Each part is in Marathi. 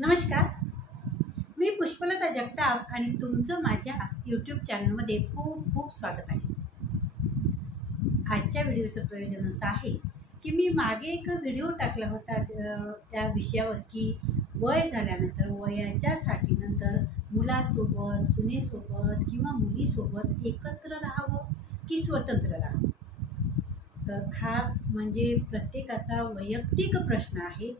नमस्कार. मी पुष्पलता जगताप आणि तुमचं माझ्या यूट्यूब चॅनलमध्ये खूप खूप स्वागत आहे. आजच्या व्हिडिओचं प्रयोजन असं आहे की मी मागे एक व्हिडिओ टाकला होता त्या विषयावर की वय झाल्यानंतर वयाच्या साठीनंतर मुलासोबत, सुनेसोबत किंवा मुलीसोबत एकत्र राहावं की स्वतंत्र राहावं. तर हा म्हणजे प्रत्येकाचा वैयक्तिक प्रश्न आहे.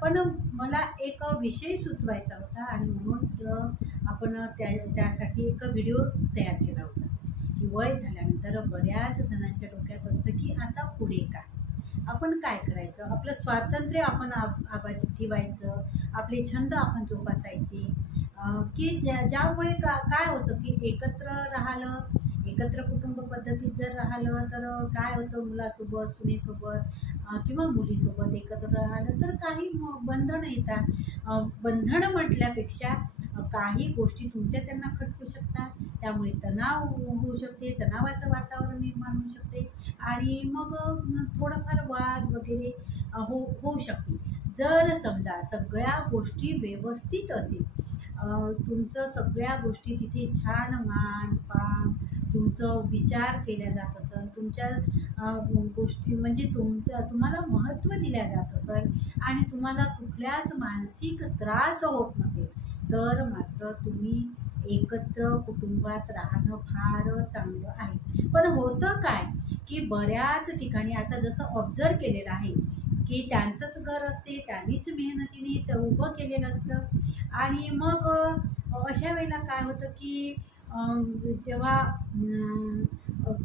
पण मला एक विषय सुचवायचा होता आणि म्हणून आपण त्यासाठी एक व्हिडिओ तयार केला होता की वय झाल्यानंतर बऱ्याच जणांच्या डोक्यात असतं की आता पुढे काय, आपण काय करायचं, आपलं स्वातंत्र्य आपण अबाधित ठेवायचं, आपले छंद आपण जोपासायचे, की ज्यामुळे काय होतं की एकत्र कुटुंब पद्धतीत जर राहिलं तर काय होतं, मुलासोबत, सुनेसोबत किंवा मुलीसोबत एकत्र राहिलं तर काही बंधनं येतात. बंधनं म्हटल्यापेक्षा काही गोष्टी तुमच्या त्यांना खटकू शकतात, त्यामुळे तणाव होऊ शकते, तणावाचं वातावरण निर्माण होऊ शकते आणि मग थोडंफार वाद वगैरे होऊ शकते. जर समजा सगळ्या गोष्टी व्यवस्थित असेल, तुमचं सगळ्या गोष्टी तिथे छान मान-पान, तुमचं विचार केल्या जात असेल, तुमच्या गोष्टी म्हणजे तुम्हाला महत्त्व दिल्या जात असेल आणि तुम्हाला कुठल्याच मानसिक त्रास होत नसेल, तर मात्र तुम्ही एकत्र कुटुंबात राहणं फार चांगलं आहे. पण होतं काय की बऱ्याच ठिकाणी आता जसं ऑब्झर्व केलेलं आहे की त्यांचंच घर असते, त्यांनीच मेहनतीने ते उभं केलेलं असतं आणि मग अशा वेळेला काय होतं की जेव्हा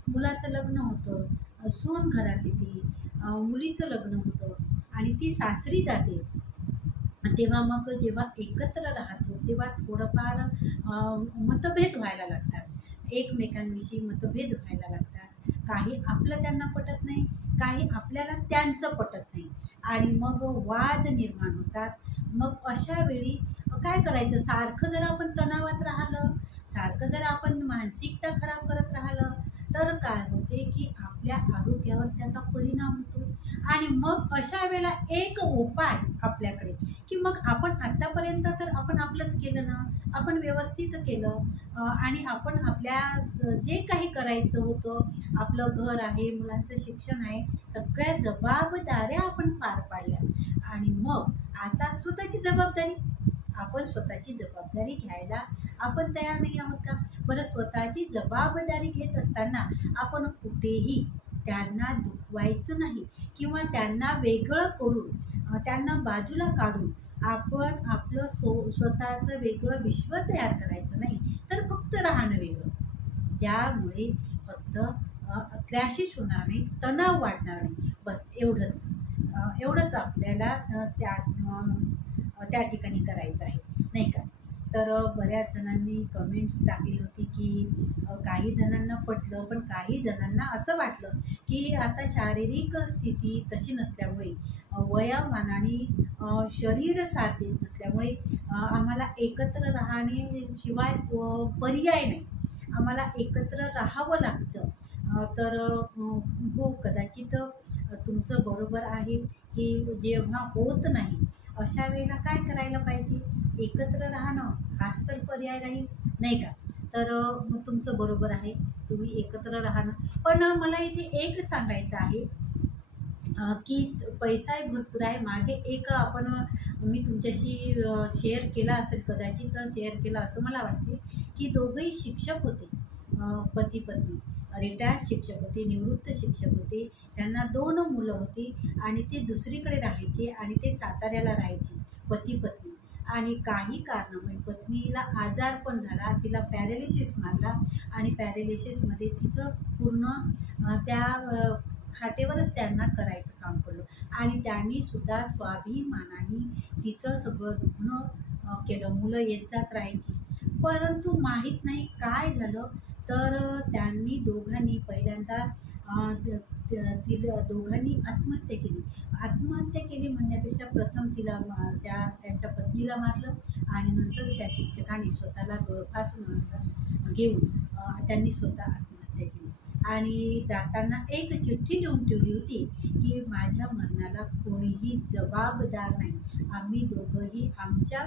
मुलाचं लग्न होतं, सून घरात येते, मुलीचं लग्न होतं आणि ती सासरी जाते, तेव्हा मग जेव्हा एकत्र राहतो तेव्हा थोडंफार मतभेद व्हायला लागतात, एकमेकांविषयी मतभेद व्हायला लागतात. काही आपलं त्यांना पटत नाही, काही आपल्याला त्यांचं पटत नाही आणि मग वाद निर्माण होतात. मग अशा वेळी काय करायचं, सारखं जर आपण तणावात राहिलं, सारखं जर आपण मानसिकता खराब करत राहिलं तर काय होते की आपल्या आरोग्यावर त्याचा परिणाम होतो. आणि मग अशा वेळेला एक उपाय आपल्याकडे की मग आपण आत्तापर्यंत तर आपण आपलंच केलं ना, आपण व्यवस्थित केलं आणि आपण आपल्या जे काही करायचं होतं, आपलं घर आहे, मुलांचं शिक्षण आहे, सगळ्या जबाबदाऱ्या आपण पार पाडल्या आणि मग आता स्वतःची जबाबदारी घ्यायला आपण तयार नाही आहोत का? बरं, स्वतःची जबाबदारी घेत असताना आपण कुठेही त्यांना दुखवायचं नाही किंवा त्यांना वेगळं करून त्यांना बाजूला काढून आपण आपलं स्वतःचं वेगळं विश्व तयार करायचं नाही, तर फक्त राहणं वेगळं. ज्यामुळे फक्त क्रॅशेस होणार नाही, तणाव वाढणार नाही, बस एवढंच आपल्याला त्या ठिकाणी करायचं आहे, नाही का? तर बऱ्याच जणांनी कमेंट्स टाकली होती की काही जणांना पटलं, पण काही जणांना असं वाटलं की आता शारीरिक स्थिती तशी नसल्यामुळे, वयोमानाने शरीर साथ देत नसल्यामुळे आम्हाला एकत्र राहण्याशिवाय पर्याय नाही, आम्हाला एकत्र राहावं लागतं. तर हो, कदाचित तुमचं बरोबर आहे की जेव्हा होत नाही अशा वेळेला काय करायला पाहिजे, एकत्र राहणं हाच तर पर्याय राहील, नाही का? तर मग तुमचं बरोबर आहे, तुम्ही एकत्र राहणं. पण मला इथे एक सांगायचं आहे की पैसाही भरपूर आहे. मागे एक मी तुमच्याशी शेअर केला असेल, कदाचित शेअर केला असं मला वाटते की दोघंही शिक्षक होते, पती पत्नी, रिटायर्ड शिक्षक होते, निवृत्त शिक्षक होते. त्यांना 2 मुलं होती आणि ते दुसरीकडे राहायचे आणि ते साताऱ्याला राहायचे, पती पत्नी. आणि काही कारणामुळे पत्नीला आजारपण झाला, तिला पॅरालिसिस मारला आणि पॅरालिसिसमध्ये तिचं पूर्ण त्या खाटेवरच त्यांना करायचं काम पडलं आणि त्यांनी सुद्धा स्वाभिमानाने तिचं सगळं दुखणं केलं. मुलं येत जात राहायची, परंतु माहीत नाही काय झालं, तर त्यांनी दोघांनी पहिल्यांदा तिला दोघांनी आत्महत्या केली. आत्महत्या केली म्हणण्यापेक्षा प्रथम त्यांच्या पत्नीला मारलं आणि नंतर त्या शिक्षकांनी स्वतःला गळफास घेऊन त्यांनी स्वतः आत्महत्या केली आणि जाताना एक चिठ्ठी लिहून ठेवली होती की माझ्या मरणाला कोणीही जबाबदार नाही आम्ही दोघंही आमच्या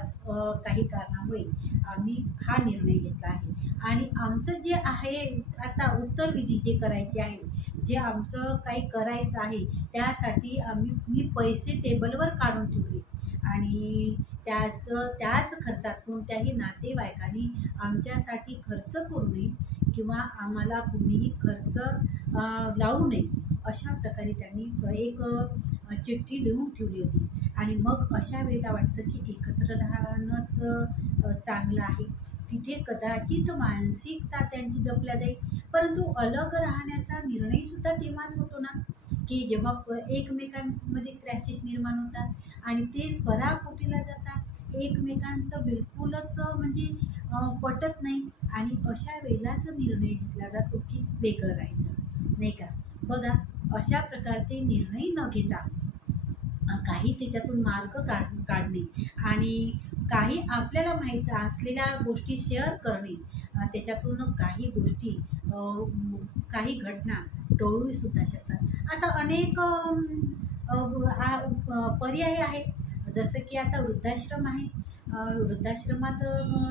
काही कारणामुळे आम्ही हा निर्णय घेतला आहे. आणि आमचं जे आहे आता उत्तरविधी जे करायचे आहे, जे आमचं काही करायचं आहे, त्यासाठी मी पैसे टेबलवर काढून ठेवले आणि त्याच खर्चात कोणत्याही नातेवाईकांनी आमच्यासाठी खर्च करू नये किंवा आम्हाला कुणीही खर्च लावू नये, अशा प्रकारे त्यांनी एक चिठ्ठी लिहून ठेवली होती. आणि मग अशा वेळेला वाटतं की एकत्र राहणंच चांगलं आहे. तिथे कदाचित मानसिकता त्यांची जपल्या जाईल, परंतु अलग राहण्याचा निर्णयसुद्धा तेव्हाच होतो ना, की जेव्हा एकमेकांमध्ये क्रॅशेस निर्माण होतात आणि ते पराकोटीला जातात. एकमेकांचं बिलकुलच म्हणजे पटत नाही आणि अशा वेळेलाच निर्णय घेतला जातो की वेगळं राहायचं, नाही का? बघा, अशा प्रकारचे निर्णय न घेता काही त्याच्यातून मार्ग काढणे आणि काही आपल्याला माहीत असलेल्या गोष्टी शेअर करणे, त्याच्यातून काही गोष्टी काही घटना टळूसुद्धा शकतात. आता अनेक पर्याय आहेत, जसं की आता वृद्धाश्रम आहे. वृद्धाश्रमात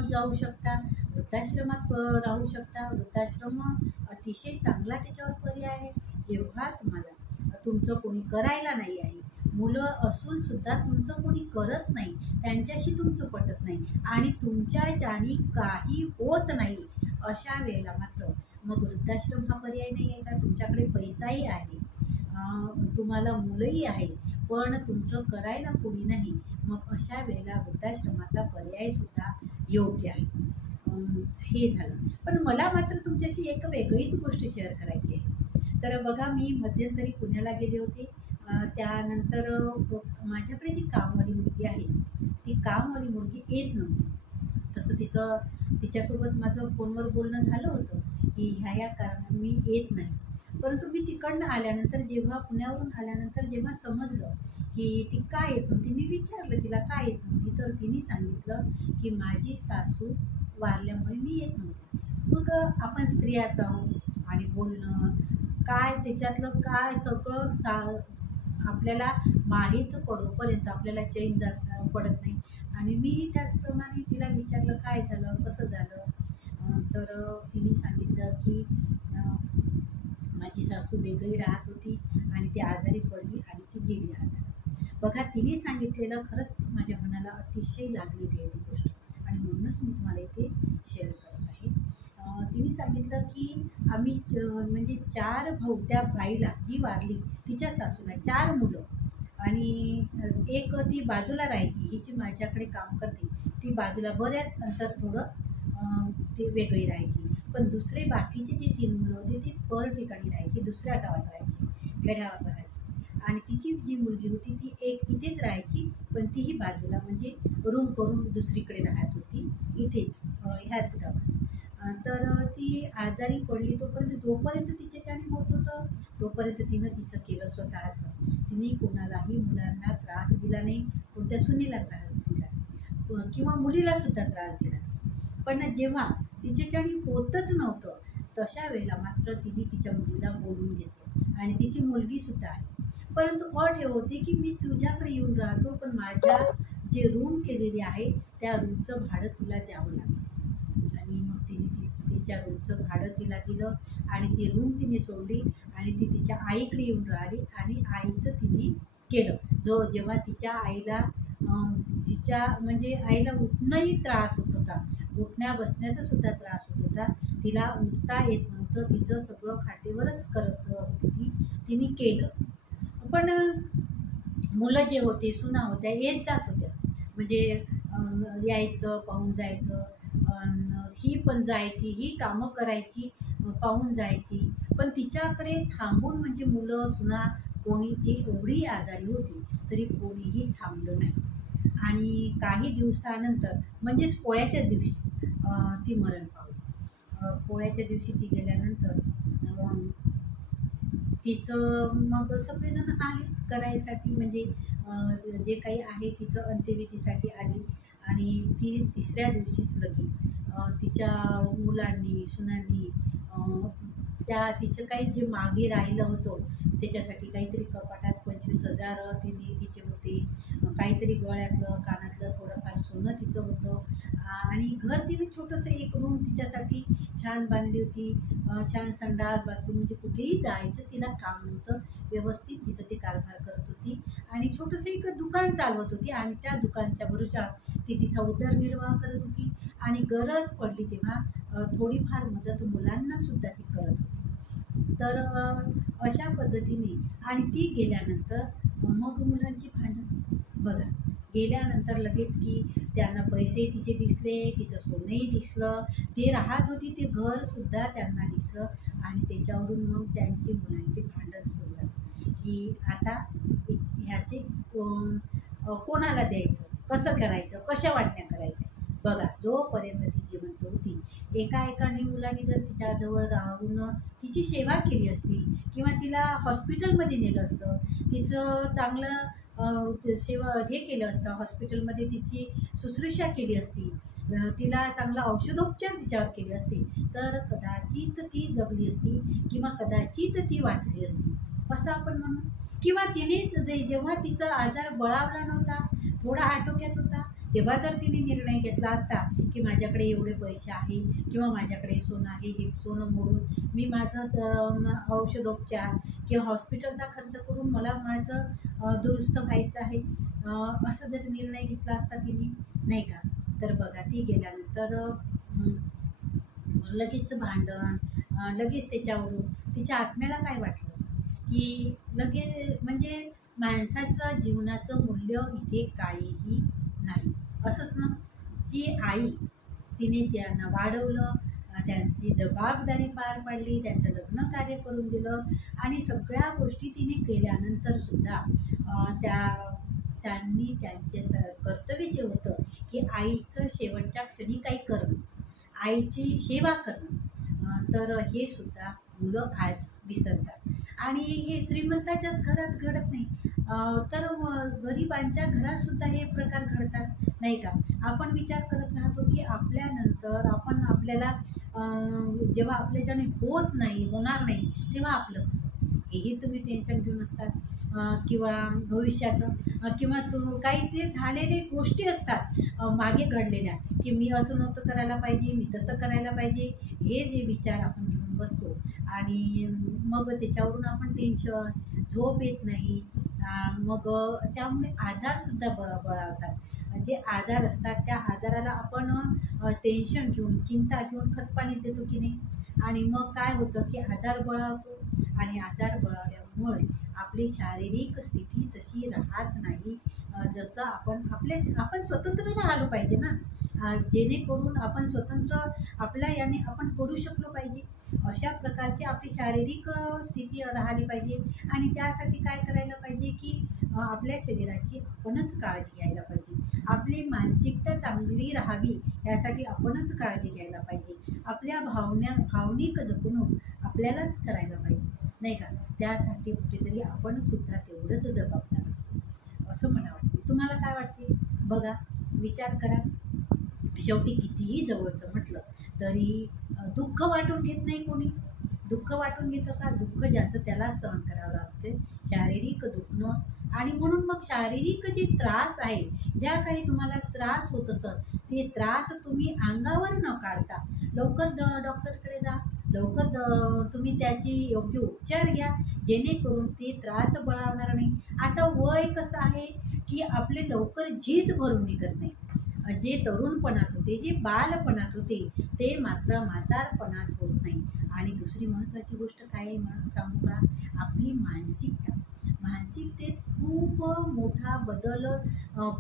जाऊ शकता, वृद्धाश्रमात राहू शकता. वृद्धाश्रम अतिशय चांगला त्याच्यावर पर्याय आहे. जेव्हा तुम्हाला तुमचं कोणी करायला नाही आहे, मुलं असूनसुद्धा तुमचं कोणी करत नाही, त्यांच्याशी तुमचं पटत नाही आणि तुमच्या ज्याने काही होत नाही, अशा वेळेला मात्र मग वृद्धाश्रम हा पर्याय नाही आहे का? तुमच्याकडे पैसाही आहे, तुम्हाला मुलंही आहे, पण तुमचं करायला कोणी नाही, मग अशा वेळेला वृद्धाश्रमाचा पर्यायसुद्धा योग्य आहे. हे झालं. पण मला मात्र तुमच्याशी एक वेगळीच गोष्ट शेअर करायची आहे. तर बघा, मी मध्यंतरी पुण्याला गेले होते. त्यानंतर माझ्याकडे जी कामवाली मुलगी आहे, ती कामवाली मुलगी येत नव्हती. तसं तिच्यासोबत माझं फोनवर बोलणं झालं होतं की ह्या कारणाने मी येत नाही. परंतु मी तिकडनं आल्यानंतर, जेव्हा पुण्यावरून आल्यानंतर जेव्हा समजलं की ती का येत नव्हती, मी विचारलं तिला का येत नव्हती, तर तिने सांगितलं की माझी सासू वारल्यामुळे मी येत नव्हती. मग आपण स्त्रियाच आहोत आणि बोलणं काय त्याच्यातलं काय सगळं आपल्याला माहीत पडोपर्यंत आपल्याला चैन पडत नाही. आणि मी त्याचप्रमाणे तिला विचारलं काय झालं, कसं झालं. तर तिने सांगितलं की माझी सासू वेगळी राहत होती आणि ती आजारी पडली आणि ती गेली आजारी. बघा, तिने सांगितलेलं खरंच माझ्या मनाला अतिशय लागलेली आहे ती गोष्ट आणि म्हणूनच मी तुम्हाला इथे शेअर करत आहे. तिने सांगितलं की आम्ही म्हणजे 4 भाऊ, त्या बाईला जी वारली तिच्या सासूला 4 मुलं आणि एक ती बाजूला राहायची, हिची माझ्याकडे काम करते, ती बाजूला बऱ्याच अंतर थोडं ती वेगळी राहायची. पण दुसरे बाकीचे जे 3 मुलं होते ती पर ठिकाणी राहायची, दुसऱ्या गावात राहायची, खेड्यावर राहायची. आणि तिची जी मुलगी होती ती एक इथेच राहायची, पण तीही बाजूला म्हणजे रूम करून दुसरीकडे राहत होती, इथेच ह्याच गावात. तर ती आजारी पडली, जोपर्यंत तिच्याच्याने होत होतं तोपर्यंत तिनं तिचं केलं स्वतःचं. तिने कोणालाही मुलांना त्रास दिला नाही, कोणत्या सुनेला त्रास दिला नाही किंवा मुलीलासुद्धा त्रास दिला नाही. पण जेव्हा तिच्याच्याने होतच नव्हतं, तशा वेळेला मात्र तिने तिच्या मुलीला बोलवून घेतलं आणि तिची मुलगीसुद्धा आहे. परंतु अट हे होती की मी तुझ्याकडे येऊन राहतो, पण माझ्या जे रूम केलेली आहे त्या रूमचं भाडं तुला द्यावं लागेल. आणि मग तिने तिच्या रूमचं भाडं तिला दिलं आणि ती रूम तिने सोडली आणि ती तिच्या आईकडे येऊन राहिली आणि आईचं तिने केलं. जेव्हा तिच्या आईला तिच्या म्हणजे आईला उठणंही त्रास होत होता, उठण्या बसण्याचा सुद्धा त्रास होत होता, तिला उठता येत नव्हतं, तिचं सगळं खाटेवरच करत होती, तिने केलं. पण मुलं जे होते, सुना होत्या, येत जात होत्या, म्हणजे यायचं, पाहून जायचं. ही पण जायची, ही कामं करायची, पाहून जायची. पण तिच्याकडे थांबून म्हणजे मुलं सुना कोणी, ती एवढी आजारी होती तरी कोणीही थांबलं नाही. आणि काही दिवसानंतर म्हणजेच पोळ्याच्या दिवशी ती मरण पावली. पोळ्याच्या दिवशी ती गेल्यानंतर तिचं मग सगळेजण आले करायसाठी, म्हणजे जे काही आहे तिचं अंत्यविधीसाठी आली. आणि ती तिसऱ्या दिवशीच लगी तिच्या मुलांनी, सुनांनी तिचं काही जे मागे राहिलं होतं त्याच्यासाठी काहीतरी कपाटात 25,000 तिने तिचे होते, काहीतरी गळ्यातलं कानातलं थोडंफार सोनं तिचं होतं आणि घर तिने छोटंसं एक रूम तिच्यासाठी छान बांधली होती. छान संडास बाथरूम म्हणजे कुठेही जायचं तिला काम नव्हतं. व्यवस्थित तिचं ती कारभार करत होती आणि छोटंसं एक दुकान चालवत होती आणि त्या दुकानच्या भरोशावर ती तिचा उदरनिर्वाह करत होती आणि गरज पडली तेव्हा थोडीफार मदत मुलांनासुद्धा ती करत होती. तर अशा पद्धतीने आणि ती गेल्यानंतर मग मुलांची भांडण बघा. गेल्यानंतर लगेच की त्यांना पैसे तिचे दिसले, तिचं सोनंही दिसलं, ते राहत होती ते घरसुद्धा त्यांना दिसलं आणि त्याच्यावरून मग त्यांची मुलांची भांडण सुरू झाली की आता ह्याचे कोणाला द्यायचं, कसं करायचं, कशा वाटण्या करायच्या. बघा जोपर्यंत ती जिवंत होती एका मुलाने जर तिच्याजवळ राहून तिची सेवा केली असती किंवा तिला हॉस्पिटलमध्ये नेलं असतं, तिचं चांगलं सेवा हे केलं असतं, हॉस्पिटलमध्ये तिची शुश्रूषा केली असती, तिला चांगला औषधोपचार तिच्यावर केले असते तर कदाचित ती जगली असती किंवा कदाचित ती वाचली असती असं आपण म्हणू. किंवा तिने जेव्हा तिचा आजार बळावला नव्हता, थोडा आटोक्यात होता, तेव्हा जर तिने निर्णय घेतला असता की माझ्याकडे एवढे पैसे आहे किंवा माझ्याकडे सोनं आहे, हे सोनं मोडून मी माझं औषधोपचार किंवा हॉस्पिटलचा खर्च करून मला माझं दुरुस्त व्हायचं आहे असं जर निर्णय घेतला असता तिने, नाही का. तर बघा ती गेल्यानंतर लगेच भांडण, लगेच त्याच्यावरून तिच्या आत्म्याला काय वाटलं की लगेच म्हणजे माणसाचं जीवनाचं मूल्य इथे काहीही नाही असंच ना. जी आई तिने त्यांना वाढवलं, त्यांची जबाबदारी पार पाडली, त्यांचं लग्न कार्य करून दिलं आणि सगळ्या गोष्टी तिने केल्यानंतरसुद्धा त्यांनी त्यांचे कर्तव्य जे होतं की आईचं शेवटच्या क्षणी काही करणं, आईची सेवा करणं, तर हे सुद्धा मुलं आज विसरतात आणि हे श्रीमंताच्याच घरात घडत नाही तर गरिबांच्या घरातसुद्धा हे प्रकार घडतात, नाही का. आपण विचार करत राहतो की आपल्यानंतर आपल्याला जेव्हा आपल्याच्याने होत नाही, होणार नाही तेव्हा आपलं कसं, हेही तुम्ही टेन्शन घेऊन असतात किंवा भविष्याचं किंवा काही जे झालेले गोष्टी असतात मागे घडलेल्या की मी असं नव्हतं करायला पाहिजे, मी तसं करायला पाहिजे, हे जे विचार आपण घेऊन बसतो आणि मग त्याच्यावरून आपण टेन्शन, झोप येत नाही, मग त्यामुळे आजारसुद्धा बळावतात. जे आजार असतात त्या आजाराला आपण टेन्शन घेऊन, चिंता घेऊन खतपाणीच देतो की नाही आणि मग काय होतं की आजार बळावतो आणि आजार बळावल्यामुळे आपली शारीरिक स्थिती तशी राहत नाही जसं आपण स्वतंत्र राहिलो पाहिजे ना, जेणेकरून आपण स्वतंत्र आपल्या याने आपण करू शकलो पाहिजे. अशा प्रकारची आपली शारीरिक स्थिती राहिली पाहिजे आणि त्यासाठी काय करायला पाहिजे की आपल्या शरीराची आपणच काळजी घ्यायला पाहिजे, आपली मानसिकता चांगली राहावी यासाठी आपणच काळजी घ्यायला पाहिजे, आपल्या भावनिक जपणूक आपल्यालाच करायला पाहिजे, नाही का. त्यासाठी कुठेतरी आपण सुद्धा तेवढंच जबाबदार असतो असं मला वाटते. तुम्हाला काय वाटते बघा, विचार करा. शेवटी कितीही जवळचं म्हटलं तरी दुःख वाटून घेत नाही कोणी. दुःख वाटून घेतं का? दुःख ज्याचं त्याला सहन करावं लागते, शारीरिक दुखणं. आणि म्हणून मग शारीरिक जे त्रास आहे, ज्या काही तुम्हाला त्रास होत असत ते त्रास तुम्ही अंगावर न काढता लवकर डॉक्टरकडे जा, लवकर तुम्ही त्याची योग्य उपचार घ्या जेणेकरून ते त्रास बळावणार नाही. आता वय कसं आहे की आपले लवकर झीज भरून निघत नाही. जे तरुणपणात होते, जे बालपणात होते ते मात्र म्हातारपणात होत नाही. आणि दुसरी महत्त्वाची गोष्ट काय आहे सांगू का, आपली मानसिकतेत खूप मोठा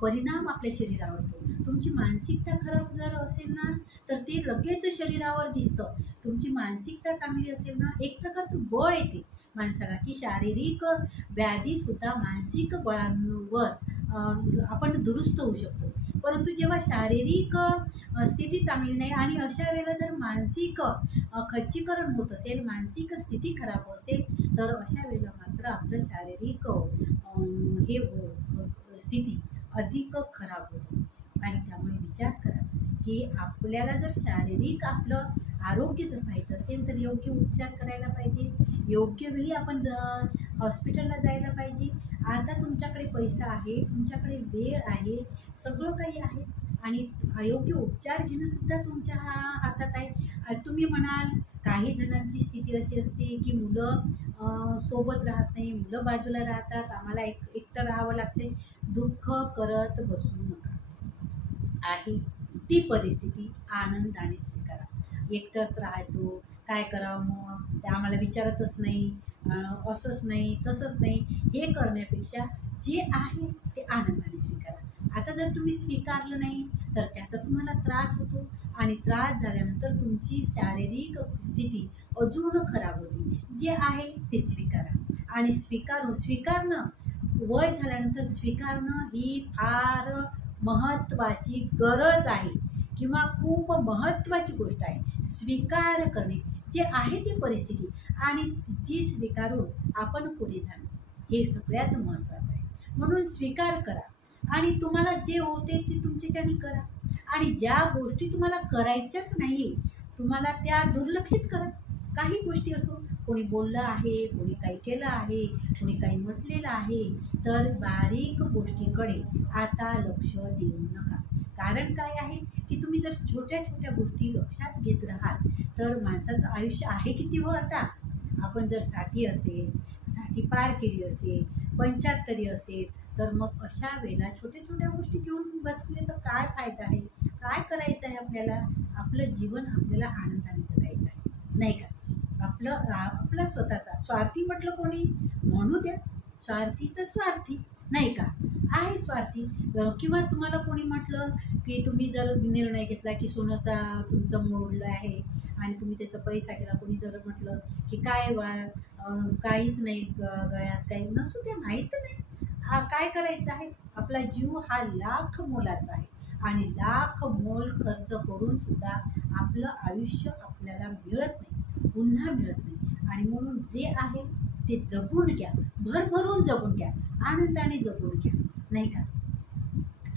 परिणाम आपल्या शरीरावर होतो. तुमची मानसिकता खराब जर असेल ना तर ते लगेच शरीरावर दिसतं. तुमची मानसिकता चांगली असेल ना, एक प्रकारचं बळ येते माणसाला की शारीरिक व्याधीसुद्धा मानसिक बळांवर आपण दुरुस्त होऊ शकतो. परंतु जेव्हा शारीरिक स्थिती चांगली नाही आणि अशा वेळेला जर मानसिक खच्चीकरण होत असेल, मानसिक स्थिती खराब असेल तर अशा वेळेला मात्र आपलं शारीरिक स्थिती अधिक खराब होते. आणि त्यामुळे विचार करा की आपल्याला जर शारीरिक आपलं आरोग्य जपायचं असेल तर योग्य उपचार करायला पाहिजे, योग्य वेळी आपण हॉस्पिटलला जायला पाहिजे आता तुमच्याकडे पैसा आहे, तुमच्याकडे वेळ आहे, सगळं काही आहे आणि अयोग्य उपचार घेणं सुद्धा तुमच्या हातात आहे. तुम्ही म्हणाल काही जणांची स्थिती अशी असते की मुलं सोबत राहत नाही, मुलं बाजूला राहतात, आम्हाला एकटं राहावं लागते. दुःख करत बसू नका. आहे ती परिस्थिती आनंदाने स्वीकारा. एकटंच राहतो, काय करावं मग, ते आम्हाला विचारतच नाही, असंच नाही तसंच नाही, हे करण्यापेक्षा जे आहे ते आनंदाने स्वीकारा. आता जर तुम्ही स्वीकारलं नाही तर त्याचा तुम्हाला त्रास होतो आणि त्रास झाल्यानंतर तुमची शारीरिक स्थिती अजून खराब होते. जे आहे ते स्वीकारा आणि स्वीकारणं वय झाल्यानंतर स्वीकारणं ही फार महत्त्वाची गरज आहे किंवा खूप महत्त्वाची गोष्ट आहे. स्वीकार करणे जे आहे ती परिस्थिती आणि ती स्वीकारून आपण पुढे जाणं हे सगळ्यात महत्त्वाचं आहे. म्हणून स्वीकार करा आणि तुम्हाला जे होते ते तुमच्याच्याने करा आणि ज्या गोष्टी तुम्हाला करायच्याच नाही तुम्हाला त्या दुर्लक्षित करा. काही गोष्टी असो, कोणी बोललं आहे, कोणी काही केलं आहे, कोणी काही म्हटलेलं आहे, तर बारीक गोष्टीकडे आता लक्ष देऊ नका. कारण काय आहे की तुम्ही जर छोट्या छोट्या गोष्टी लक्षात घेत राहाल तर माणसाचं आयुष्य आहे किती हो आता. आपण जर 60 असेल, 60 पार केली असेल, 75 असेल, तर मग अशा वेळेला छोट्या छोट्या गोष्टी घेऊन बसले तर काय फायदा आहे. काय करायचं आहे आपल्याला, आपलं जीवन आपल्याला आनंदाने जगायचं आहे नाही का. आपला स्वतःचा स्वार्थी म्हटलं कोणी म्हणू द्या, स्वार्थी तर स्वार्थी नाही का, आहे स्वार्थी. किंवा तुम्हाला कोणी म्हटलं की तुम्ही जर निर्णय घेतला की सोन्याचा तुमचं मोडलं आहे आणि तुम्ही त्याचा पैसा केला, कोणी जर म्हटलं की काय काहीच नाही गळ्यात काही नसू द्या, माहीत नाही काय करायचं आहे. आपला जीव हा लाख मोलाचा आहे आणि लाख मोल खर्च करून सुद्धा आपलं आयुष्य आपल्याला मिळत नाही, पुन्हा मिळत नाही. आणि म्हणून जे आहे ते जगून घ्या, भरभरून जगून घ्या, आनंदाने जगून घ्या नाही का.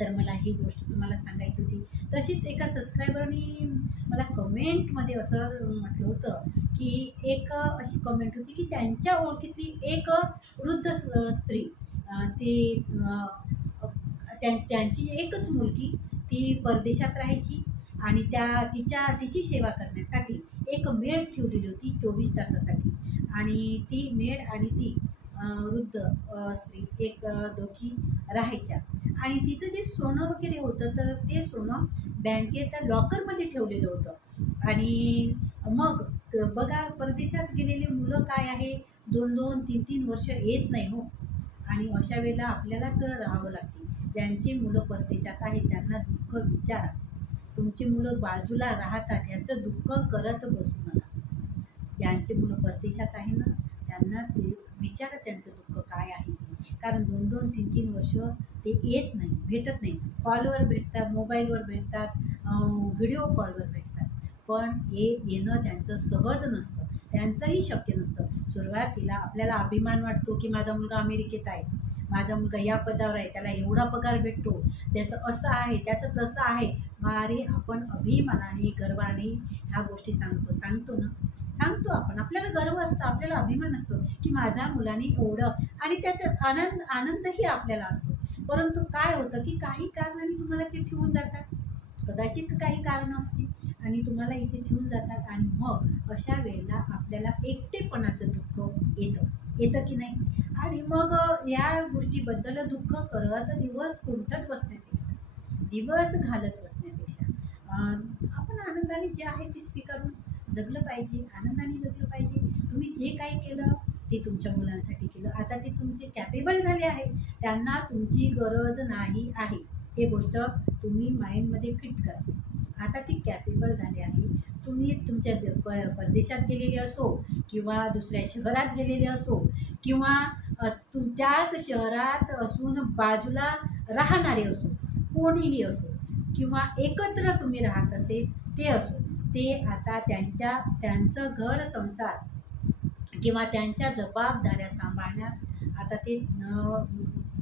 तर मला ही गोष्ट तुम्हाला सांगायची होती. तशीच एका सबस्क्रायबरनी मला कमेंटमध्ये असं म्हटलं होतं की एक अशी कमेंट होती की त्यांच्या ओळखीतली एक वृद्ध स्त्री त्यांची एकच मुलगी ती परदेशात राहायची आणि तिची सेवा करण्यासाठी एक मेड ठेवलेली होती 24 तासासाठी. आणि ती मेड आणि ती वृद्ध स्त्री दोघी राहायच्या आणि तिचं जे सोनं वगैरे होतं तर ते सोनं बँकेत लॉकरमध्ये ठेवलेलं होतं. आणि मग बघा परदेशात गेलेली मुलं काय आहे 2-2, 3-3 वर्ष येत नाही हो. आणि अशा वेळेला आपल्यालाच राहावं लागते. ज्यांची मुलं परदेशात आहेत त्यांना दुःख विचारा. तुमची मुलं बाजूला राहतात ह्याचं दुःख करत बसू नका. ज्यांची मुलं परदेशात आहे ना त्यांना ते विचारा त्यांचं दुःख काय आहे. कारण 2-2, 3-3 वर्ष ते येत नाही, भेटत नाही. कॉलवर भेटतात, मोबाईलवर भेटतात, व्हिडिओ कॉलवर भेटतात, पण येणं त्यांचं सहज नसतं, त्यांचंही शक्य नसतं. सुरुवातीला आपल्याला अभिमान वाटतो की माझा मुलगा अमेरिकेत आहे, माझा मुलगा या पदावर आहे, त्याला एवढा पगार भेटतो, त्याचं असं आहे, त्याचं तसं आहे. अरे आपण अभिमानाने गर्वाने ह्या गोष्टी सांगतो ना, सांगतो आपण, आपल्याला गर्व असतं, आपल्याला अभिमान असतो की माझ्या मुलाने एवढं आणि त्याचा आनंदही आपल्याला असतो. परंतु काय होतं की काही कारणाने तुम्हाला ते ठेवून जातात, कदाचित काही कारणं असतील आणि तुम्हाला इथे ठेवून जातात आणि मग अशा वेळेला आपल्याला एकटेपणाचं दुःख येतं की नाही. आणि मग या गोष्टीबद्दल दुःख करत दिवस घालत बसण्यापेक्षा आपण आनंदाने जे आहे ते स्वीकारून जगलं पाहिजे, आनंदाने जगलं पाहिजे. तुम्ही जे काही केलं ते तुमच्या मुलांसाठी केलं. आता ते तुमचे कॅपेबल झाले आहे, त्यांना तुमची गरज नाही आहे, हे गोष्ट तुम्ही माइंडमध्ये फिट करा. आता ती कॅपेबल झाले आहे. तुम्ही तुमच्या परदेशात गेलेले असो किंवा दुसऱ्या शहरात गेलेले असो किंवा त्याच शहरात असून बाजूला राहणारे असो, कोणीही असो किंवा एकत्र तुम्ही राहत असेल ते असो, ते आता त्यांचं घर संसार किंवा त्यांच्या जबाबदाऱ्या सांभाळण्यास आता ते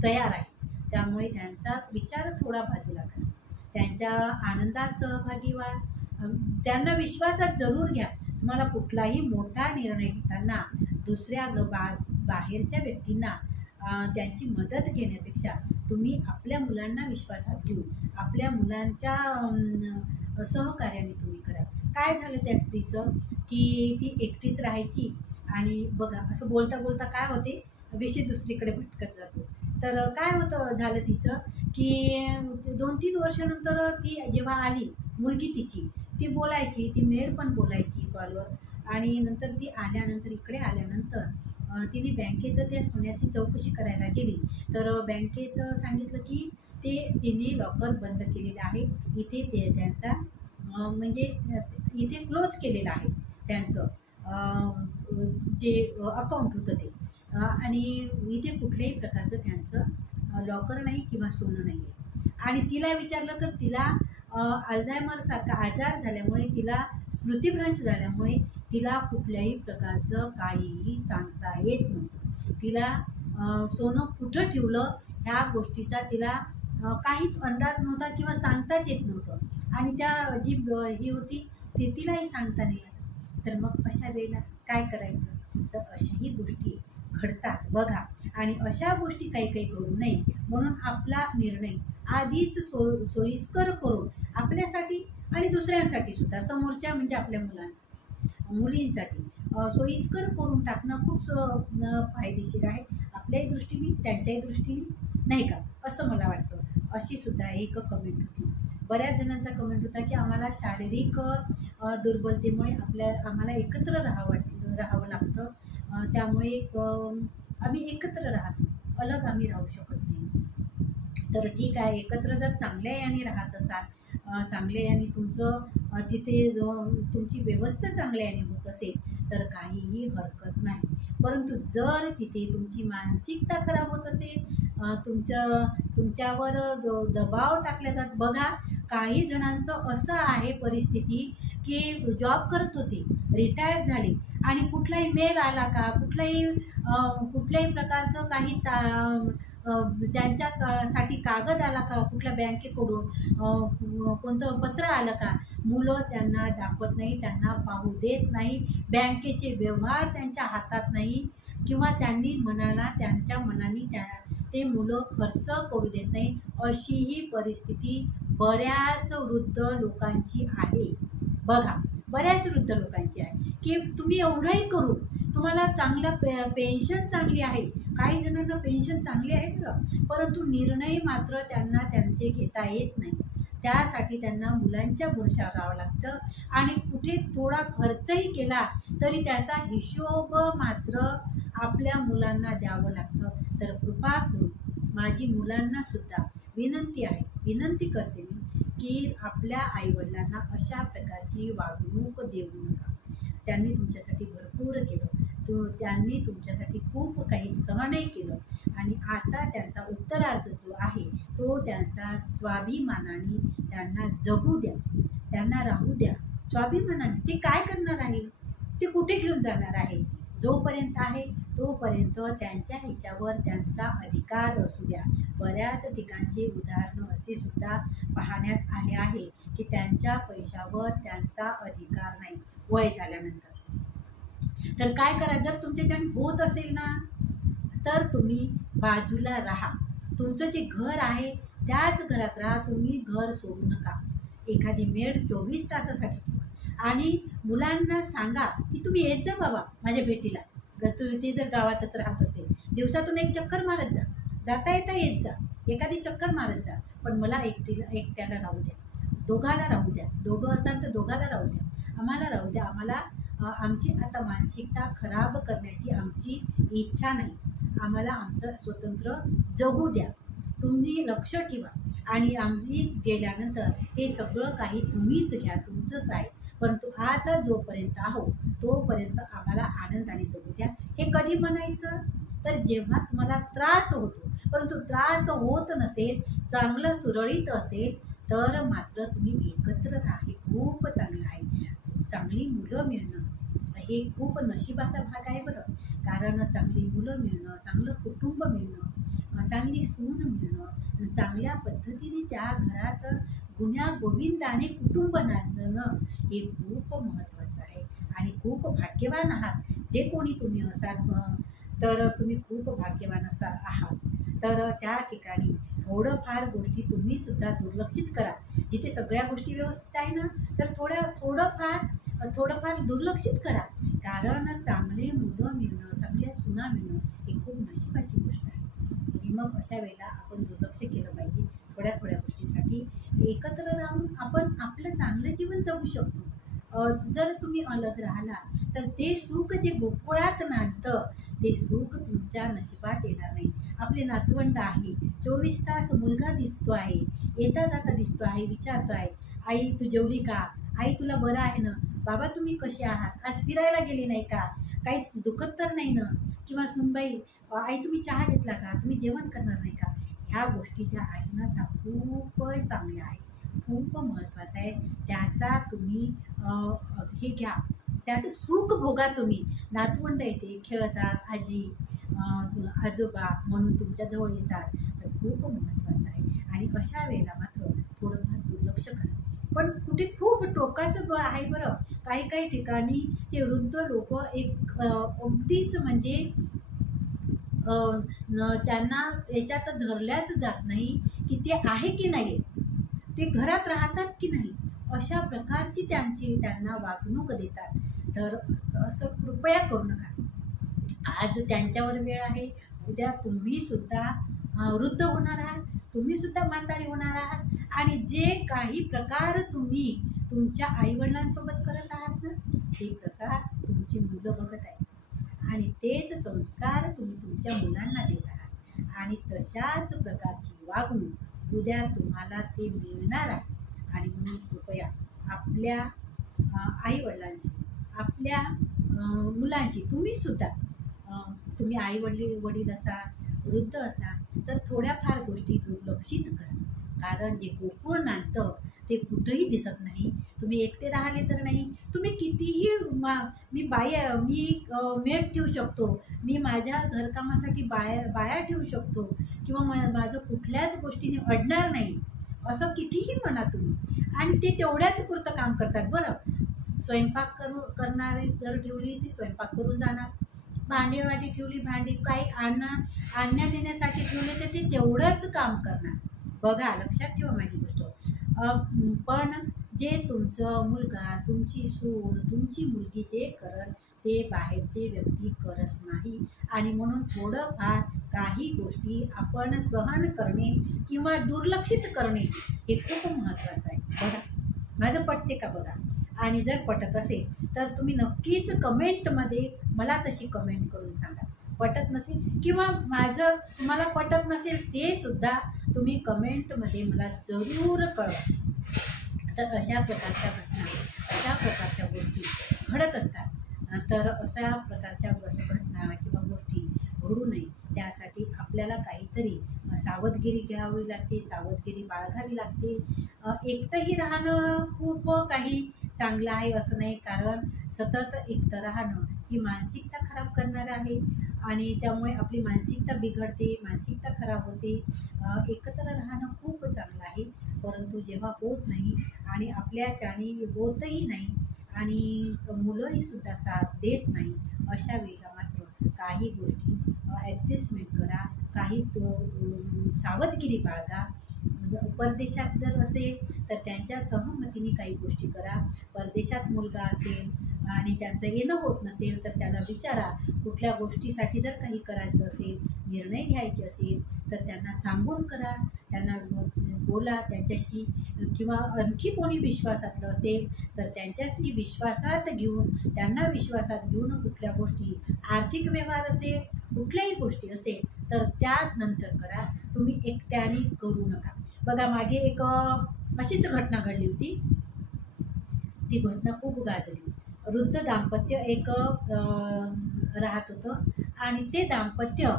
तयार आहे. त्यामुळे त्यांचा विचार थोडा बाजूला करा, त्यांच्या आनंदात सहभागी व्हा, त्यांना विश्वासात जरूर घ्या. तुम्हाला कुठलाही मोठा निर्णय घेताना दुसऱ्या बाहेरच्या व्यक्तींना त्यांची मदत घेण्यापेक्षा तुम्ही आपल्या मुलांना विश्वासात घेऊन आपल्या मुलांच्या सहकार्याने तुम्ही करा. काय झालं त्या स्त्रीचं की ती एकटीच राहायची आणि बघा असं बोलता बोलता काय होते, विषय दुसरीकडे भटकत जातो. तर काय होतं झालं तिचं की 2-3 वर्षानंतर ती जेव्हा आली मुलगी तिची, ती बोलायची, ती मेड पण बोलायची कॉलवर आणि नंतर ती आल्यानंतर इकडे आल्यानंतर तिने बँकेत त्या सोन्याची चौकशी करायला गेली. तर बँकेत सांगितलं की तिने लॉकर बंद केलेलं आहे. इथे त्यांचा म्हणजे इथे क्लोज केलेलं आहे त्यांचं जे अकाउंट होतं ते आणि इथे कुठल्याही प्रकारचं त्यांचं लॉकर नाही किंवा सोनं नाही आहे. आणि तिला विचारलं तर तिला अल्झायमरसारखा आजार झाल्यामुळे, तिला स्मृतिभ्रंश झाल्यामुळे तिला कुठल्याही प्रकारचं काहीही सांगता येत नव्हतं. तिला सोनं कुठं ठेवलं ह्या गोष्टीचा तिला काहीच अंदाज नव्हता किंवा सांगताच येत नव्हतं. आणि त्या जी ही होती तिलाही सांगता नाही आलं. तर मग अशा वेळेला काय करायचं? तर अशाही गोष्टी घडतात बघा. आणि अशा गोष्टी काही काही करू नये म्हणून आपला निर्णय आधीच सोयीस्कर करून आपल्यासाठी आणि दुसऱ्यांसाठी सुद्धा, समोरच्या म्हणजे आपल्या मुलींसाठी सोयीस्कर करून टाकणं खूप फायदेशीर आहे आपल्याही दृष्टीने त्यांच्याही दृष्टीने, नाही का? असं मला वाटतं. अशी सुद्धा एक कमेंट होती. बऱ्याच जणांचा कमेंट होता की आम्हाला शारीरिक दुर्बलतेमुळे आम्हाला एकत्र राहावं लागतं. त्यामुळे आम्ही एकत्र राहतो, अलग आम्ही राहू शकत नाही. तर ठीक आहे, एकत्र जर चांगल्या याने राहत असाल, चांगल्या याने तुमचं तिथे तुमची व्यवस्था चांगल्या याने होत असेल तर काहीही हरकत नाही. परंतु जर तिथे तुमची मानसिकता खराब होत असेल, तुमच्यावर दबाव टाकला जात. बघा काही जणांचं असं आहे परिस्थिती की जॉब करत होते, रिटायर झाले आणि कुठलाही मेल आला का, कुठल्याही प्रकारचं काही त्यांच्यासाठी कागद आला का, कुठल्या बँकेकडून कोणतं पत्र आलं का, मुलं त्यांना दाखवत नाही, त्यांना पाहू देत नाही, बँकेचे व्यवहार त्यांच्या हातात नाही किंवा त्यांच्या मनाने ते मुलं खर्च करू देत नाही. अशीही परिस्थिती बऱ्याच वृद्ध लोकांची आहे बघा. बऱ्याच वृद्ध लोकांची आहे की तुम्ही एवढंही करू तुम्हाला चांगलं पेन्शन चांगली आहे. काही जणांना पेन्शन चांगली आहे बरं, परंतु निर्णय मात्र त्यांना त्यांचे घेता येत नाही. त्यासाठी त्यांना मुलांच्या भरोशावर राहावं लागतं आणि कुठे थोडा खर्चही केला तरी त्याचा हिशोब मात्र आपल्या मुलांना द्यावं लागतं. तर कृपा करून माझी मुलांनासुद्धा विनंती करते मी की आपल्या आईवडिलांना अशा प्रकारची वागणूक देऊ नका. त्यांनी तुमच्यासाठी भरपूर केलं, त्यांनी तुमच्यासाठी खूप काही सहनही केलं आणि आता त्यांचा उत्तरार्ध जो आहे तो त्यांचा स्वाभिमानाने त्यांना जगू द्या, त्यांना राहू द्या स्वाभिमानाने. ते काय करणार आहे, ते कुठे घेऊन जाणार आहे? जोपर्यंत आहे तोपर्यंत त्यांच्या ह्याच्यावर त्यांचा अधिकार असू द्या. बऱ्याच ठिकाणचे उदाहरणं असे सुद्धा पाहण्यात आले आहे की त्यांच्या पैशावर त्यांचा अधिकार नाही वय झाल्यानंतर. तर काय करा, जर तुमच्याच्याने होत असेल ना तर तुम्ही बाजूला राहा. तुमचं जे घर आहे त्याच घरात राहा, तुम्ही घर सोडू नका. एखादी मेड 24 तासासाठी ठेवा आणि मुलांना सांगा की तुम्ही येत जा बाबा माझ्या भेटीला. ते जर गावातच राहत असेल दिवसातून एक चक्कर मारत जा, जाता येता येत जा, एखादी चक्कर मारत जा. पण मला एकट्याला राहू द्या, दोघाला राहू द्या, दोघं असाल तर दोघाला राहू द्या, आम्हाला राहू द्या. आमची आता मानसिकता खराब करण्याची आमची इच्छा नाही. आम्हाला आमचं स्वतंत्र जगू द्या, तुम्ही लक्ष ठेवा आणि आमची गेल्यानंतर हे सगळं काही तुम्हीच घ्या, तुमचंच आहे. परंतु आता जोपर्यंत आहोत तोपर्यंत आम्हाला आनंदाने जगू द्या. हे कधी म्हणायचं? तर जेव्हा तुम्हाला त्रास होतो. परंतु त्रास होत नसेल, चांगलं सुरळीत असेल तर मात्र तुम्ही एकत्र राहा. हे खूप चांगलं आहे. चांगली मुलं मिळणं हे खूप नशिबाचा भाग आहे बरं. कारण चांगली मुलं मिळणं, चांगलं कुटुंब मिळणं, चांगली सून मिळणं, चांगल्या पद्धतीने त्या घरात गुण्यागोविंदाने कुटुंब नांदणं हे खूप महत्त्वाचं आहे. आणि खूप भाग्यवान आहात जे कोणी तुम्ही असाल तर तुम्ही खूप भाग्यवान आहात. तर त्या ठिकाणी थोडंफार गोष्टी तुम्हीसुद्धा दुर्लक्षित करा. जिथे सगळ्या गोष्टी व्यवस्थित आहे ना, तर थोडंफार दुर्लक्षित करा. कारण चांगले मुलं मिळणं, चांगल्या सुना मिळणं ही खूप नशिबाची गोष्ट आहे. आणि मग अशा वेळेला आपण दुर्लक्ष केलं पाहिजे थोड्या थोड्या गोष्टींसाठी. एकत्र राहून आपण आपलं चांगलं जीवन जगू शकतो. जर तुम्ही अलग राहिला तर ते सुख जे गोकुळात नांदतं ते सुख तुमच्या नशिबात येणार नाही. आपले नातवंड आहे, 24 तास मुलगा दिसतो आहे, येता जाता दिसतो आहे, विचारतो आहे, आई तू जेवली का, आई तुला बरं आहे ना, बाबा तुम्ही कसे आहात, आज फिरायला गेले नाही का, काही दुखत तर नाही ना, किंवा सुनबाई आई तुम्ही चहा घेतला का, तुम्ही जेवण करणार नाही का. ह्या गोष्टी ज्या आहेत ना त्या खूप चांगल्या आहेत, खूप महत्त्वाचं आहे. त्याचा तुम्ही हे घ्या, त्याचं सुख भोगा तुम्ही. नातवंड येते, खेळतात, आजी आजोबा म्हणून तुमच्याजवळ येतात, तर खूप महत्त्वाचं आहे. आणि अशा वेळेला मात्र थोडंफार दुर्लक्ष करा. पण कुठे खूप टोकाचं आहे बरं, काही काही ठिकाणी ते वृद्ध लोक अगदीच म्हणजे त्यांना याच्यात धरल्याच जात नाही की ते आहे की नाही, ते घरात राहतात की नाही, अशा प्रकारची त्यांना वागणूक देतात. तर असं कृपया करू नका. आज त्यांच्यावर वेळ आहे, उद्या तुम्हीसुद्धा वृद्ध होणार आहात, तुम्हीसुद्धा म्हातारी होणार आहात. आणि जे काही प्रकार तुम्ही तुमच्या आईवडिलांसोबत करत आहात ना, ते प्रकार तुमची मुलं बघत आहेत. आणि तेच संस्कार तुम्ही तुमच्या मुलांना देत आहात. आणि तशाच प्रकारची वागणूक उद्या तुम्हाला ते मिळणार आहे. आणि म्हणून कृपया आपल्या आईवडिलांशी, आपल्या मुलांशी तुम्हीसुद्धा तुम्ही वडील असाल, वृद्ध असाल, तर थोड्याफार गोष्टी दुर्लक्षित करा. कारण जे गोकुळ नांदतं ते कुठंही दिसत नाही. तुम्ही एकटे राहिले तर नाही, तुम्ही कितीही मी मेड ठेवू शकतो, मी माझ्या घरकामासाठी बाया ठेवू शकतो, किंवा माझं कुठल्याच गोष्टीने अडणार नाही असं कितीही म्हणा तुम्ही. आणि ते तेवढ्याच पुरतं काम करतात बरं. स्वयंपाक करणारी जर ठेवली ती स्वयंपाक करून जाणार, भांडेवाली ठेवली भांडी काही आणण्या देण्यासाठी ठेवले तर ते तेवढंच काम करणार. बघा, लक्षात ठेवा माझी गोष्ट. पण जे तुमचं मुलगा, तुमची सून, तुमची मुलगी जे करत ते बाहेरचे व्यक्ती करत नाही. आणि म्हणून थोडंफार काही गोष्टी आपण सहन करणे किंवा दुर्लक्षित करणे हे खूप महत्त्वाचं आहे. बघा, माझं पटते का बघा. आणि जर पटत असेल तर तुम्ही नक्कीच कमेंटमध्ये मला तशी कमेंट करून सांगा. पटत नसेल किंवा माझं तुम्हाला पटत नसेल ते सुद्धा तुम्ही कमेंटमध्ये मला जरूर कळवा. तर अशा प्रकारच्या घटना, अशा प्रकारच्या गोष्टी घडत असतात. तर अशा प्रकारच्या घटना किंवा गोष्टी घडू नये त्यासाठी आपल्याला काहीतरी सावधगिरी घ्यावी लागते, सावधगिरी बाळगावी लागते. एकटंही राहणं खूप काही चांगलं आहे असं नाही, कारण सतत एकटं राहणं ही मानसिकता खराब करणारं आहे. आणि त्यामुळे आपली मानसिकता बिघडते, मानसिकता खराब होते. एकत्र राहणं खूप चांगलं आहे, परंतु जेव्हा होत नाही आणि आपल्याच्याने होतही नाही आणि मुलंही सुद्धा साथ देत नाही, अशा वेळेला मात्र काही गोष्टी ॲडजस्टमेंट करा, काही सावधगिरी बाळगा. परदेशात जर असेल तर त्यांच्या सहमतीने काही गोष्टी करा. परदेशात मुलगा असेल आणि त्यांचं येणं होत नसेल तर त्याला विचारा. कुठल्या गोष्टीसाठी जर काही करायचं असेल, निर्णय घ्यायचे असेल तर त्यांना सांगून करा, त्यांना बोला त्यांच्याशी. किंवा आणखी कोणी विश्वासातलं असेल तर त्यांच्याशी विश्वासात घेऊन, त्यांना विश्वासात घेऊन कुठल्या गोष्टी, आर्थिक व्यवहार असेल, कुठल्याही गोष्टी असेल तर त्यानंतर करा. तुम्ही एकट्याने करू नका. बघा, मागे एक अशीच घटना घडली होती. ती घटना खूप गाजली. वृद्ध दाम्पत्य एक राहत होतं आणि ते दाम्पत्य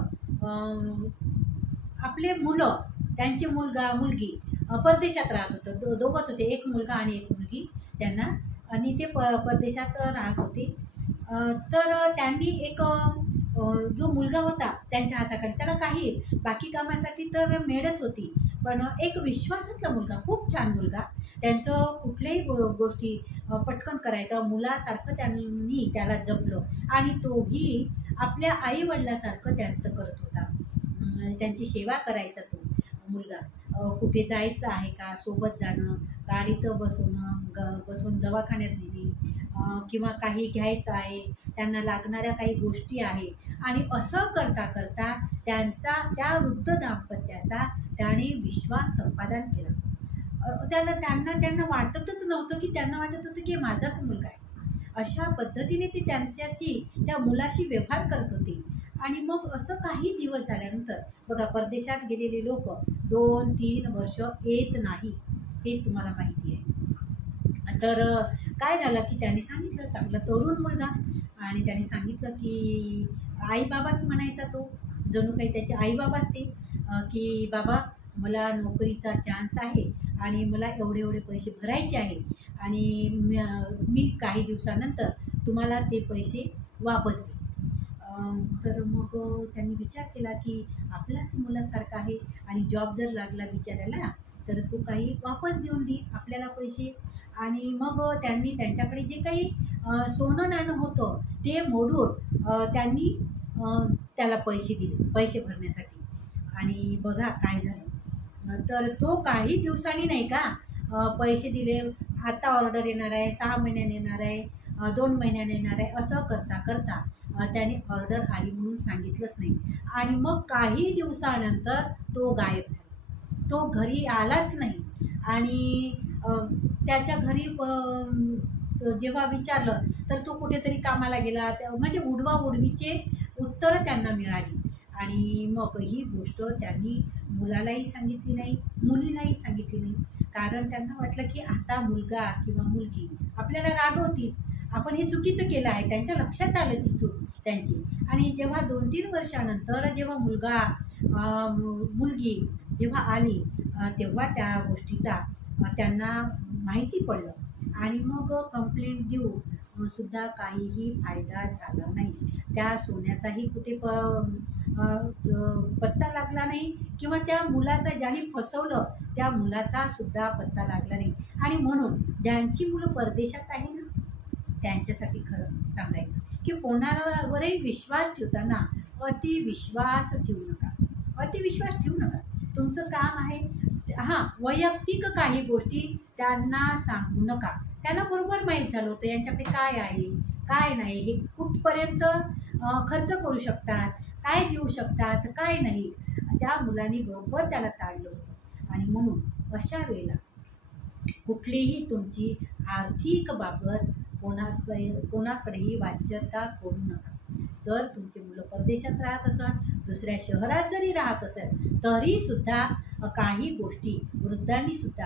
आपले मुलं, त्यांचे मुलगा मुलगी परदेशात राहत होतं. दोघंच होते, एक मुलगा आणि एक मुलगी त्यांना. आणि ते परदेशात राहत होते. तर त्यांनी एक जो मुलगा होता त्यांच्या हाताखाली, त्याला काही बाकी कामासाठी तर मेडच होती, पण एक विश्वासातला मुलगा, खूप छान मुलगा, त्यांचं कुठल्याही गोष्टी पटकन करायचं, मुलासारखं त्यांनी त्याला जपलं. आणि तोही आपल्या आईवडिलासारखं त्यांचं करत होता. त्यांची सेवा करायचा तो मुलगा. कुठे जायचं आहे का सोबत जाणं, गाडीत बसून दवाखान्यात नेणे, किंवा काही घ्यायचं आहे, त्यांना लागणाऱ्या काही गोष्टी आहे. आणि असं करता करता त्या वृद्ध दाम्पत्याचा त्याने विश्वास संपादन केला. त्यांना वाटतच नव्हतं, की त्यांना वाटत होतं की माझाच मुलगा आहे. अशा पद्धतीने ती त्या मुलाशी व्यवहार करत होती. आणि मग असं काही दिवस झाल्यानंतर बघा, परदेशात गेलेले लोक 2-3 वर्ष येत नाही, हे तुम्हाला माहिती आहे. तर काय झालं की त्याने सांगितलं, चांगला तरुण मुलगा, आणि त्याने सांगितलं की आईबाबाच म्हणायचा तो, जणू काही त्याचे आईबाबाच ते, की बाबा मला नोकरीचा चान्स आहे आणि मला एवढे एवढे पैसे भरायचे आहे, आणि मी काही दिवसानंतर तुम्हाला ते पैसे वापस दे. तर मग त्यांनी विचार केला की आपल्याच मुलासारखा आहे, आणि जॉब जर लागला बिचाऱ्याला तर तो काही वापस देऊन दे आपल्याला पैसे. आणि मग त्यांनी त्यांच्याकडे जे काही सोनं नाणं होतं ते मोडून त्यांनी त्याला पैसे दिले पैसे भरण्यासाठी. आणि बघा काय झालं, तर तो काही दिवसांनी नाही का पैसे दिले. आता ऑर्डर येणार आहे, 6 महिन्याने येणार आहे, 2 महिन्याने येणार आहे, असं करता करता त्याने ऑर्डर आली म्हणून सांगितलंच नाही. आणि मग काही दिवसानंतर तो गायब झाला, तो घरी आलाच नाही. आणि त्याच्या घरी जेव्हा विचारलं तर तो कुठेतरी कामाला गेला, म्हणजे उडवाउडवीचे उत्तरं त्यांना मिळाली. आणि मग ही गोष्ट त्यांनी मुलालाही सांगितली नाही, मुलीलाही सांगितली नाही. कारण त्यांना वाटलं की आता मुलगा किंवा मुलगी आपल्याला रागवतील, आपण हे चुकीचं केलं आहे. त्यांच्या लक्षात आलं ती चूक त्यांची. आणि जेव्हा 2-3 वर्षानंतर जेव्हा मुलगी जेव्हा आली, तेव्हा त्या गोष्टीचा त्यांना माहिती पडलं. आणि मग कंप्लेंट देऊन सुद्धा काहीही फायदा झाला नाही. त्या सोन्याचाही कुठे पत्ता लागला नाही, किंवा त्या मुलाचा ज्याने फसवलं त्या मुलाचा सुद्धा पत्ता लागला नाही. आणि म्हणून ज्यांची मुलं परदेशात आहे ना, त्यांच्यासाठी खरं सांगायचं की कोणावरही विश्वास ठेवताना अतिविश्वास ठेवू नका. तुमचं काम आहे, वैयक्तिक काही गोष्टी त्यांना सांगू नका. त्यांना बरोबर माहीत झालं होतं यांच्याकडे काय आहे काय नाही, हे कुठपर्यंत खर्च करू शकतात, काय देऊ शकतात काय नाही. त्या मुलांनी बरोबर त्याला टाळलं होतं. आणि म्हणून अशा वेळेला कुठलीही तुमची आर्थिक बाबत कोणाकडेही वाच्यता करू नका. जर तुमची मुलं परदेशात राहत असेल, दुसऱ्या शहरात जरी राहत असेल, तरीसुद्धा काही गोष्टी वृद्धांनीसुद्धा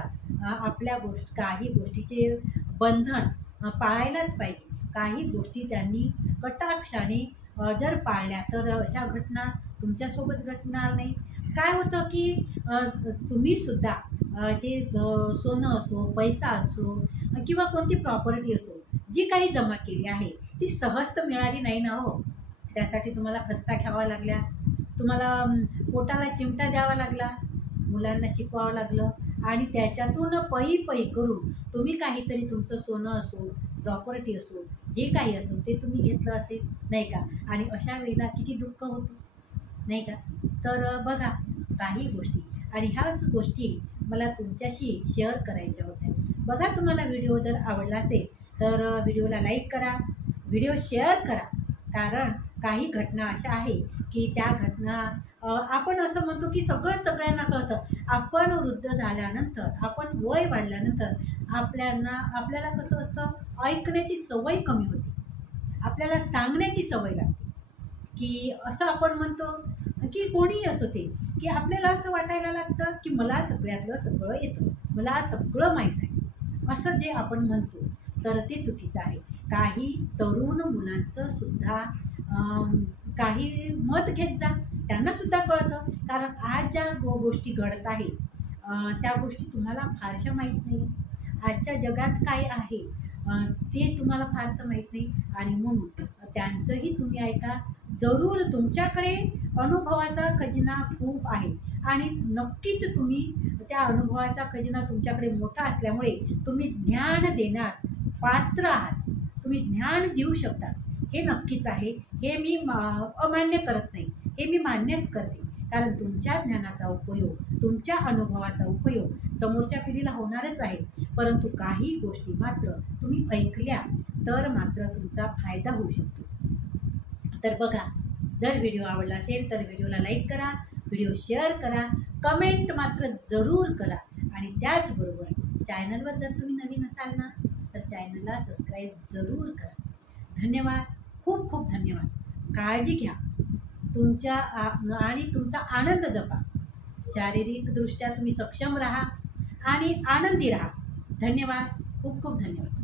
काही गोष्टीचे बंधन पाळायलाच पाहिजे. काही गोष्टी त्यांनी कटाक्षाने जर पाळल्या तर अशा घटना तुमच्यासोबत घडणार नाही. काय होतं की तुम्हीसुद्धा जे सोनं असो, पैसा असो, किंवा कोणती प्रॉपर्टी असो, जी काही जमा केली आहे ती सहज तर मिळाली नाही ना हो. त्यासाठी तुम्हाला खस्ता घ्यावा लागल्या, तुम्हाला पोटाला चिमटा द्यावा लागला, मुलांना शिकवावं लागलं, आणि त्याच्यातून पै करून तुम्ही काहीतरी तुमचं सोनं असो, प्रॉपर्टी असो, जे काही असो ते तुम्ही घेतलं असेल नाही का. आणि अशा वेळेला किती दुःख होतं नाही का. तर बघा काही गोष्टी, आणि ह्याच गोष्टी मला तुमच्याशी शेअर करायच्या होत्या. बघा, तुम्हाला व्हिडिओ जर आवडला असेल तर व्हिडिओला लाईक करा, व्हिडिओ शेअर करा. कारण काही घटना अशा आहे की त्या घटना आपण असं म्हणतो की सगळ्यांना कळतं. आपण वृद्ध झाल्यानंतर, आपण वय वाढल्यानंतर आपल्याला कसं असतं, ऐकण्याची सवय कमी होते, आपल्याला सांगण्याची सवय लागते. की असं आपण म्हणतो की कोणीही असो ते, की आपल्याला असं वाटायला लागतं की मला सगळ्यातलं सगळं येतं, मला सगळं माहीत आहे, असं जे आपण म्हणतो तर ते चुकीचं आहे. काही तरुण मुलांचं सुद्धा काही मत घेत जा, त्यांनासुद्धा कळतं. कारण आज ज्या गोष्टी घडत आहे त्या गोष्टी तुम्हाला फारशा माहीत नाही. आजच्या जगात काय आहे ते तुम्हाला फारसं माहीत नाही. आणि म्हणून त्यांचंही तुम्ही ऐका. जरूर तुमच्याकडे अनुभवाचा खजिना खूप आहे, आणि नक्कीच तुम्ही त्या अनुभवाचा खजिना तुमच्याकडे मोठा असल्यामुळे तुम्ही ज्ञान देण्यास पात्र आहात, तुम्ही ज्ञान देऊ शकता. हे नक्कीच आहे. हे मी अमान्य करत नाही, हे मी मान्यच करते. कारण तुमच्या ज्ञानाचा उपयोग, तुमच्या अनुभवाचा उपयोग समोरच्या पिढीला होणारच आहे. परंतु काही गोष्टी मात्र तुम्ही ऐकल्या तर मात्र तुमचा फायदा होऊ शकतो. तर बघा, जर व्हिडिओ आवडला असेल तर व्हिडिओला लाईक करा, व्हिडिओ शेअर करा, कमेंट मात्र जरूर करा आणि त्याचबरोबर चॅनलवर जर तुम्ही नवीन असाल ना तर चॅनलला सबस्क्राईब जरूर करा. धन्यवाद, खूप खूप धन्यवाद. काळजी घ्या तुमच्या आणि तुमचा आनंद जपा. शारीरिकदृष्ट्या तुम्ही सक्षम राहा आणि आनंदी राहा. धन्यवाद, खूप खूप धन्यवाद.